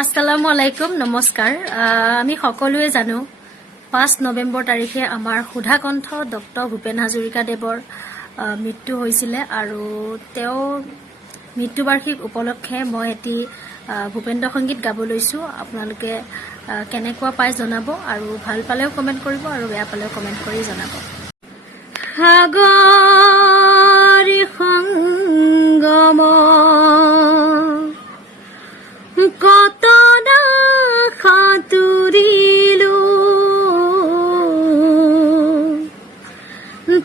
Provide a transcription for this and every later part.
আসসালামু আলাইকুম নমস্কাৰ আমি সকলোৱে জানো 5 নৱেম্বৰ তাৰিখে আমাৰ সুধাকণ্ঠ ডক্টৰ ভূপেন হাজৰিকা দেৱৰ মৃত্যু হৈছিল আৰু তেওঁৰ মৃত্যুবাৰ্ষিক উপলক্ষে মই এটি ভূপেন্দ্ৰ সংগীত গাব লৈছো আপোনালোকে কেনেকুৱা পাই জনাব আৰু ভাল পালেও কমেন্ট কৰিব আৰু বেয়া পালেও কমেন্ট কৰি জনাব সাগৰ সংগম কত না সাঁতুৰিলো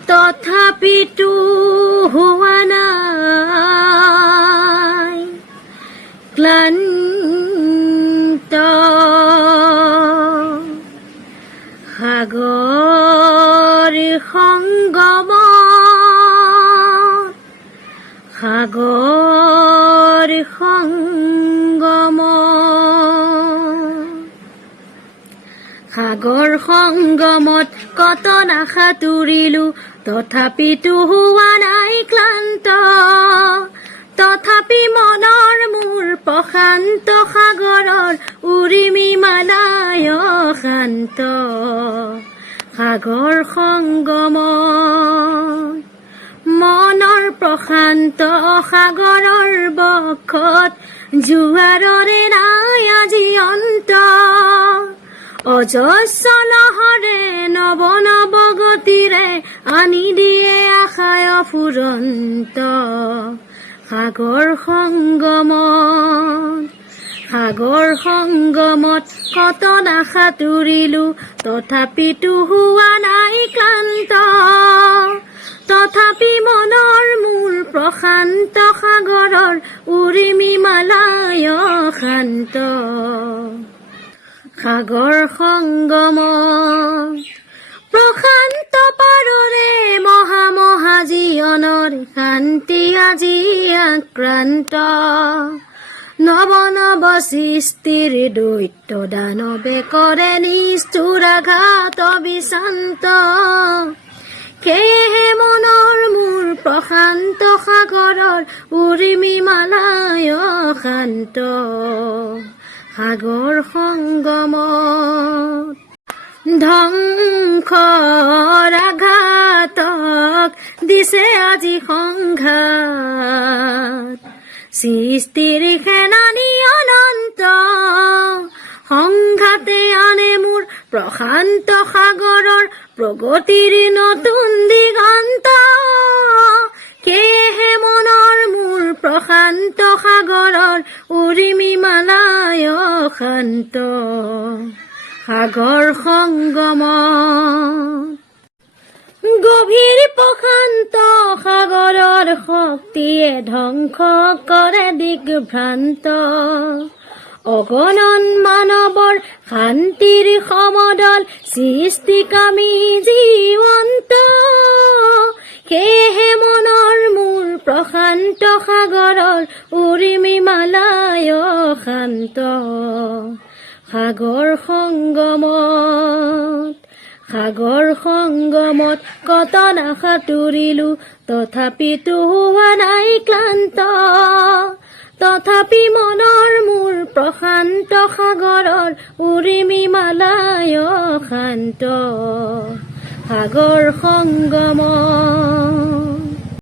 তথাপিতো হোৱা নাই ক্লান্ত সাগৰ সংগম সাগৰ সংগম সাগৰ সংগমত কত না সাঁতুৰিলো তথাপিতো হোৱা নাই ক্লান্ত তথাপি মনৰ মোৰ প্ৰশান্ত সাগৰৰ উৰিমি মালায় শান্ত সাগৰ সংগম মনৰ প্ৰশান্ত সাগৰৰ বক্ষত জোৱাৰৰে নাই আজি অন্ত অজস্ৰ লহৰে নৱ নৱ গতিৰে আনি দিয়ে আশায় ফুৰন্ত সাগৰ সংগমত কত না সাঁতুৰিলো তথাপিতো হোৱা নাই ক্লান্ত তথাপি মনৰ মোৰ প্ৰশান্ত সাগৰৰ উৰিমি মালায় শান্ত সাগৰ সংগম প্ৰশান্ত পাৰৰে মহা মহা জীৱনৰ শান্তি আজি আক্ৰান্ত নৱ নৱ সৃষ্টিৰ দৈত্য দানৱে কৰে নিষ্ঠুৰ আঘাত বিশান্ত সেয়েহে মনৰ মোৰ প্ৰশান্ত সাগৰৰ উৰিমি মালায় শান্ত সাগৰ সংগমত ধ্বংসৰ আঘাতক দিছে আজি সংঘাত সৃষ্টিৰ সেনানী অনন্ত সংঘাতে আনে মোৰ প্ৰশান্ত সাগৰৰ প্ৰগতিৰ নতুন দিগন্ত সেয়েহে মনৰ মোৰ প্ৰশান্ত সাগৰৰ উৰিমি মালায় শান্ত সাগৰ সংগমত গভীৰ প্ৰশান্ত সাগৰৰ শক্তিয়ে ধ্বংস কৰে দিগভ্ৰান্ত অগণন মানৱৰ শান্তিৰ সমদল সৃষ্টিকামী জীৱন্ত সেয়েহে মনৰ মোৰ প্ৰশান্ত সাগৰৰ উৰিমি মালায় শান্ত সাগৰ সংগমত কত না সাঁতুৰিলো তথাপিতো হোৱা নাই ক্লান্ত তথাপি মনৰ মোৰ প্ৰশান্ত সাগৰৰ উৰিমি মালায় শান্ত সাগৰ সংগমত